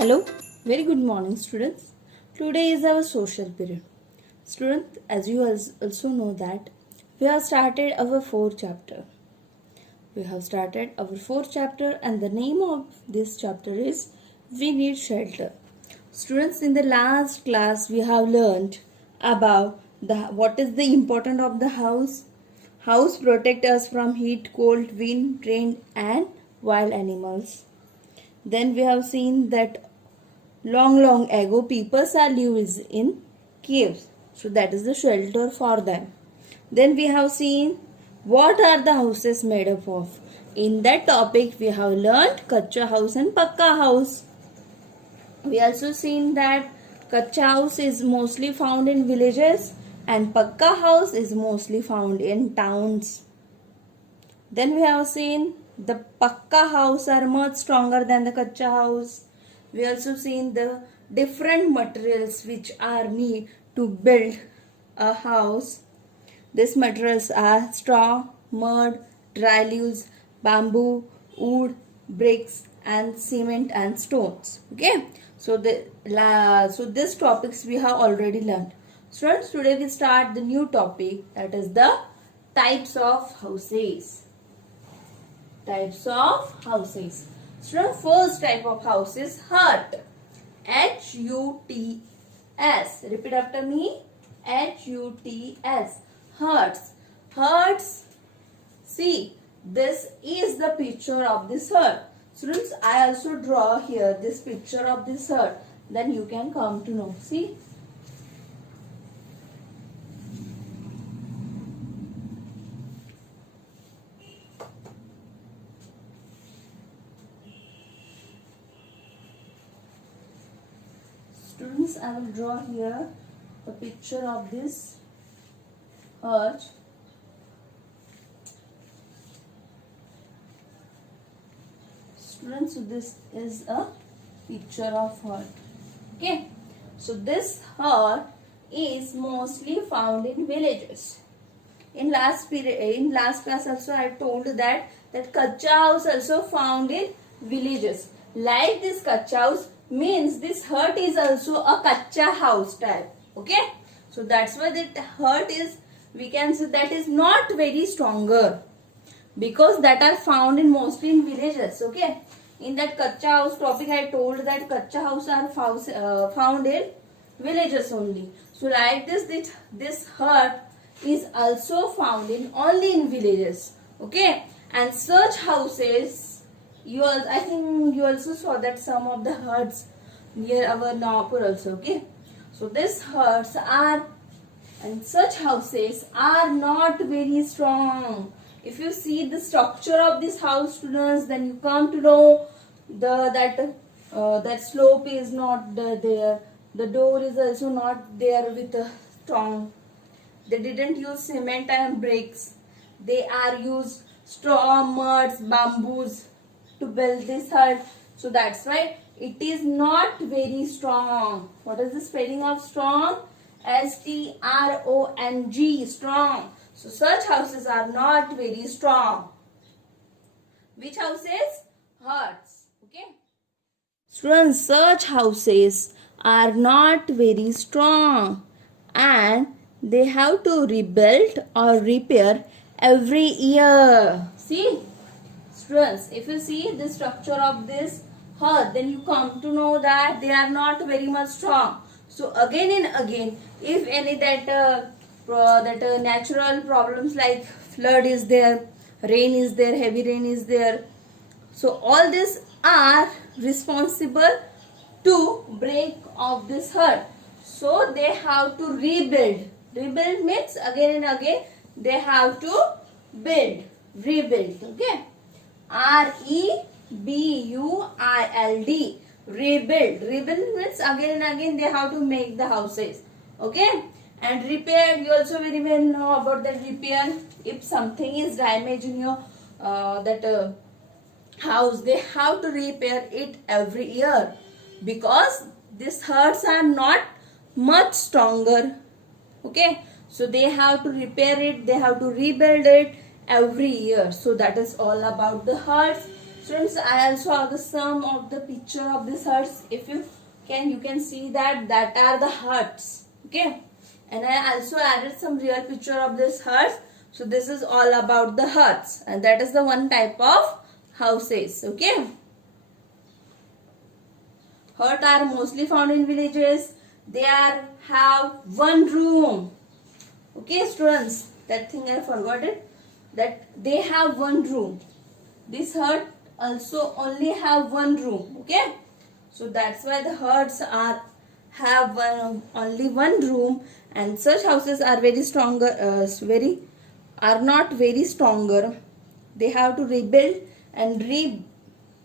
Hello, very good morning, students. Today is our social period. Students, as you also know that we have started our fourth chapter. And the name of this chapter is We Need Shelter. Students, in the last class we have learned about what is the importance of the house. House protect us from heat, cold, wind, rain and wild animals. Then we have seen that long ago people lived in caves. So that is the shelter for them. Then we have seen what are the houses made up of. In that topic we have learned kacha house and pakka house. We also seen that kacha house is mostly found in villages and pakka house is mostly found in towns. Then we have seen the pakka house are much stronger than the kacha house. We also seen the different materials which are need to build a house. These materials are straw, mud, dry leaves, bamboo, wood, bricks and cement and stones. Okay. So these topics we have already learned. Students, today we start the new topic, that is the types of houses. Types of houses. So first type of house is hut. H-U-T-S. Repeat after me. H-U-T-S. Huts. Huts. See, this is the picture of this hut. Students, I also draw here this picture of this hut. Then you can come to know. See. Students, I will draw here a picture of this hut. Students, so this is a picture of hut. Okay. So this hut is mostly found in villages. In last class also I told that kacha house also found in villages. Like this kacha house means this hut is also a kacha house type. Okay. So that's why that hut is, we can say that is not very stronger, because that are found in mostly in villages. Okay. In that kacha house topic I told that kacha house are found in villages only. So like this hut is also found in only in villages. Okay. And such houses, I think you also saw that some of the huts near our Nagpur also. Okay. So these huts are, and such houses are not very strong. If you see the structure of this house, students, then you come to know that slope is not there. The door is also not there with a strong. They didn't use cement and bricks. They are used straw, muds, bamboos to build this hut. So that's why it is not very strong. What is the spelling of strong? S-T-R-O-N-G, strong. So such houses are not very strong. Which houses? Huts. Okay. Students, such houses are not very strong and they have to rebuild or repair every year. See, students, if you see the structure of this hut, then you come to know that they are not very much strong. So again and again, if any natural problems like flood is there, rain is there, heavy rain is there, so all these are responsible to break of this hut. So they have to rebuild. Rebuild means again and again they have to build. Rebuild. Okay. R-E-B-U-I-L-D. Rebuild. Rebuild means again and again they have to make the houses. Okay. And repair, you also very well know about the repair. If something is damaged in your house, they have to repair it every year, because these huts are not much stronger. Okay. So they have to repair it, they have to rebuild it every year. So that is all about the huts. Students, I also have the sum of the picture of this huts. If you can see that are the huts. Okay, and I also added some real picture of this huts. So this is all about the huts, and that is the one type of houses. Okay, huts are mostly found in villages. They have one room. Okay, students, that thing I forgot it. That they have one room. This hut also only have one room. Okay, so that's why the huts have only one room, and such houses are very stronger. Are not very stronger. They have to rebuild and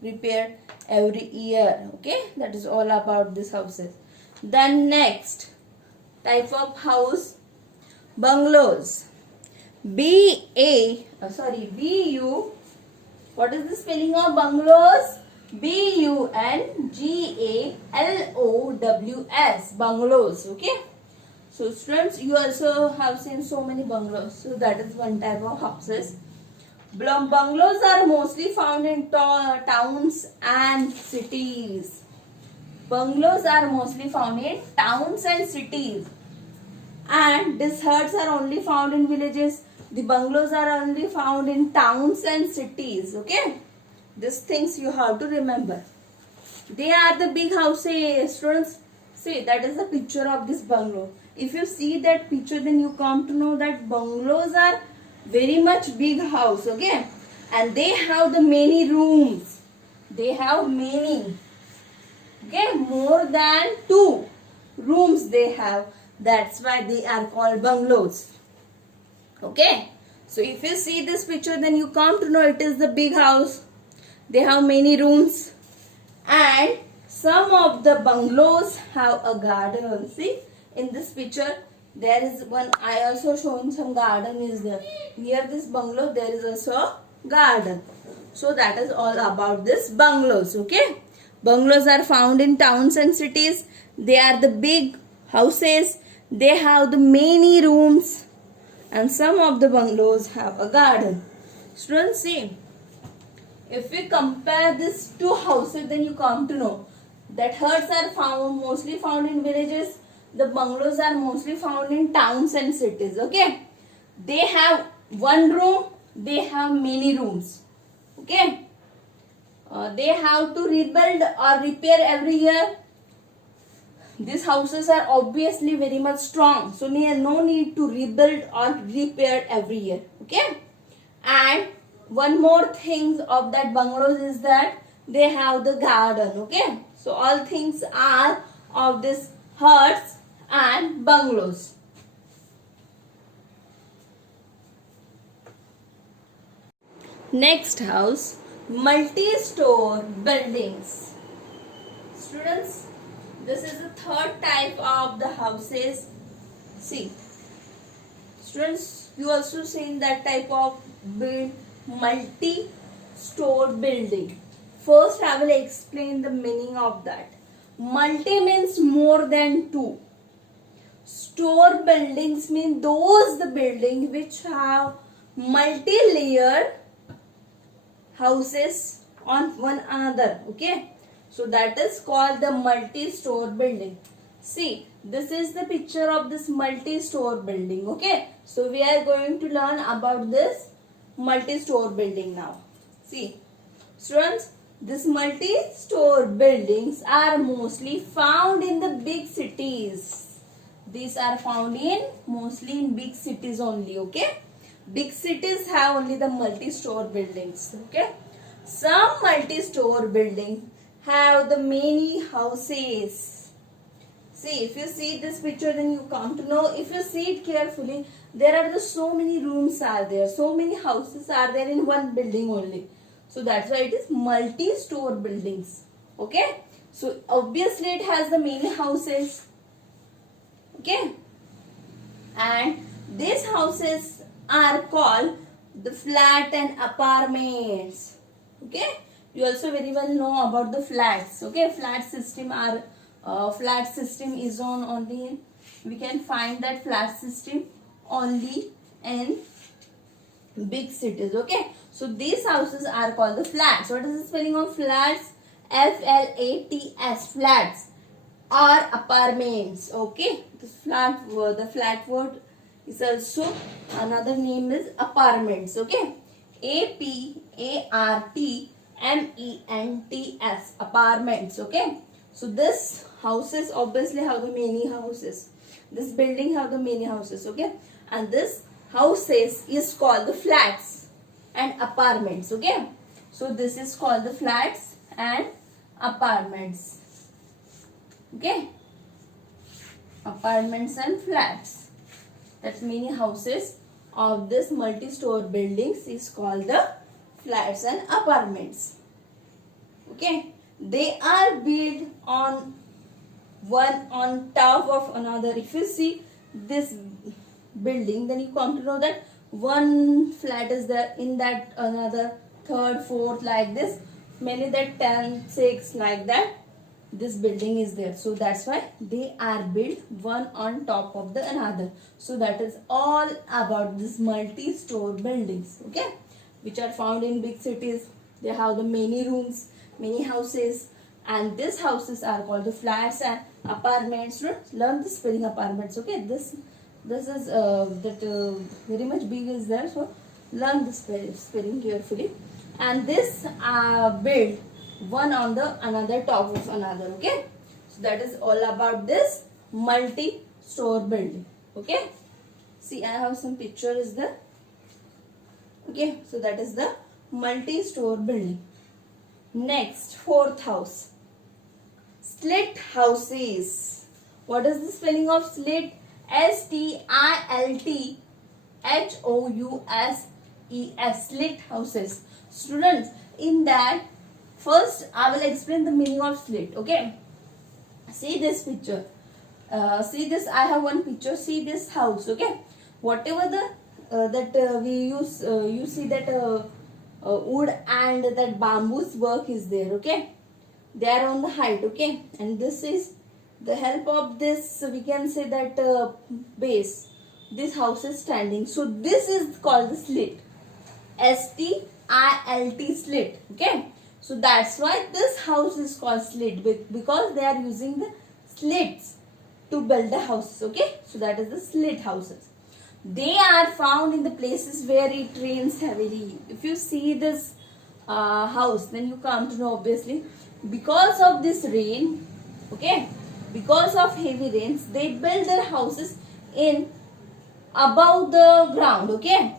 repair every year. Okay, that is all about these houses. Then next type of house, bungalows. B-U. What is the spelling of bungalows? B-U-N-G-A-L-O-W-S. Bungalows. Okay. So students, you also have seen so many bungalows. So that is one type of houses. Bungalows are mostly found in towns and cities. Bungalows are mostly found in towns and cities. And these huts are only found in villages. The bungalows are only found in towns and cities. Okay, these things you have to remember. They are the big houses. Students, see, that is the picture of this bungalow. If you see that picture, then you come to know that bungalows are very much big house. Okay, and they have the many rooms. They have many. Okay, more than 2 rooms they have. That's why they are called bungalows. Okay, so if you see this picture, then you come to know it is the big house. They have many rooms, and some of the bungalows have a garden. See, in this picture there is one. I also shown some garden is there. Near this bungalow there is also a garden. So that is all about this bungalows. Okay, bungalows are found in towns and cities. They are the big houses. They have the many rooms, and some of the bungalows have a garden. Students, see, if we compare these 2 houses, then you come to know that huts are mostly found in villages. The bungalows are mostly found in towns and cities. Okay, they have one room. They have many rooms. Okay, they have to rebuild or repair every year. These houses are obviously very much strong, so no need to rebuild or repair every year. Okay, and one more thing of that bungalows is that they have the garden. Okay, so all things are of this huts and bungalows. Next house, multi-store buildings. Students, this is the third type of the houses. See, students, you also seen that type of multi-store building. First, I will explain the meaning of that. Multi means more than 2. Store buildings mean those the buildings which have multi-layer houses on one another. Okay, so that is called the multi-store building. See, this is the picture of this multi-store building. Okay, so we are going to learn about this multi-store building now. See, students, these multi-store buildings are mostly found in the big cities. These are found in mostly in big cities only. Okay, big cities have only the multi-store buildings. Okay, some multi-store buildings have the many houses. See, if you see this picture, then you come to know. If you see it carefully, there are so many rooms are there, so many houses are there in one building only. So that's why it is multi-store buildings. Okay, so obviously it has the many houses. Okay, and these houses are called the flat and apartments. Okay, you also very well know about the flats. Okay, flat system is on only, we can find that flat system only in big cities. Okay, So these houses are called the flats. What is the spelling of flats? Flats. Flats or apartments. Okay, the flat word is also another name is apartments. Okay, apartments, apartments. Okay, so this houses obviously have the many houses. This building have the many houses. Okay, and this houses is called the flats and apartments. Okay, so this is called the flats and apartments. Okay, apartments and flats, that's many houses of this multi-store buildings is called the flats and apartments. Okay, they are built on one on top of another. If you see this building, then you come to know that one flat is there, in that another, third, fourth, like this, many that 10, 6, like that this building is there. So that's why they are built one on top of the another. So that is all about this multi-store buildings, okay, which are found in big cities. They have the many rooms, many houses, and these houses are called the flats and apartments. Learn the spelling apartments. Okay, this is very much big is there, so learn the spelling carefully. And this built one on the another top of another. Okay, so that is all about this multi-store building. Okay, see, I have some picture is there. Okay, so that is the multi-store building. Next, fourth house, slit houses. What is the spelling of slit? STILTHOUSES, slit houses. Students, in that, first I will explain the meaning of slit. Okay, see this picture. See this, I have one picture. See this house. Okay, whatever the we use, you see that wood and that bamboo's work is there. Okay, they are on the height. Okay, and this is the help of this, we can say that base, this house is standing. So this is called the slit. STILT, slit. Okay, so that's why this house is called slit, because they are using the slits to build the houses. Okay, so that is the slit houses. They are found in the places where it rains heavily. If you see this house, then you come to know, obviously, because of this rain, okay, because of heavy rains, they build their houses in above the ground. Okay,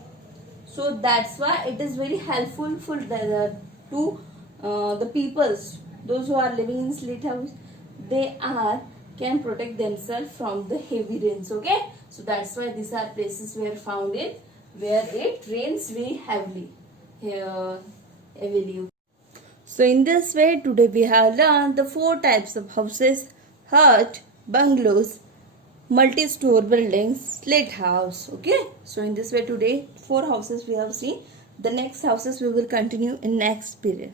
so that's why it is very helpful for the peoples, those who are living in slit house. They can protect themselves from the heavy rains. Okay, so that's why these are places where found in where it rains very heavily. So in this way, today we have learned the 4 types of houses: hut, bungalows, multi-store buildings, slit house. Okay, so in this way today 4 houses we have seen. The next houses we will continue in next period.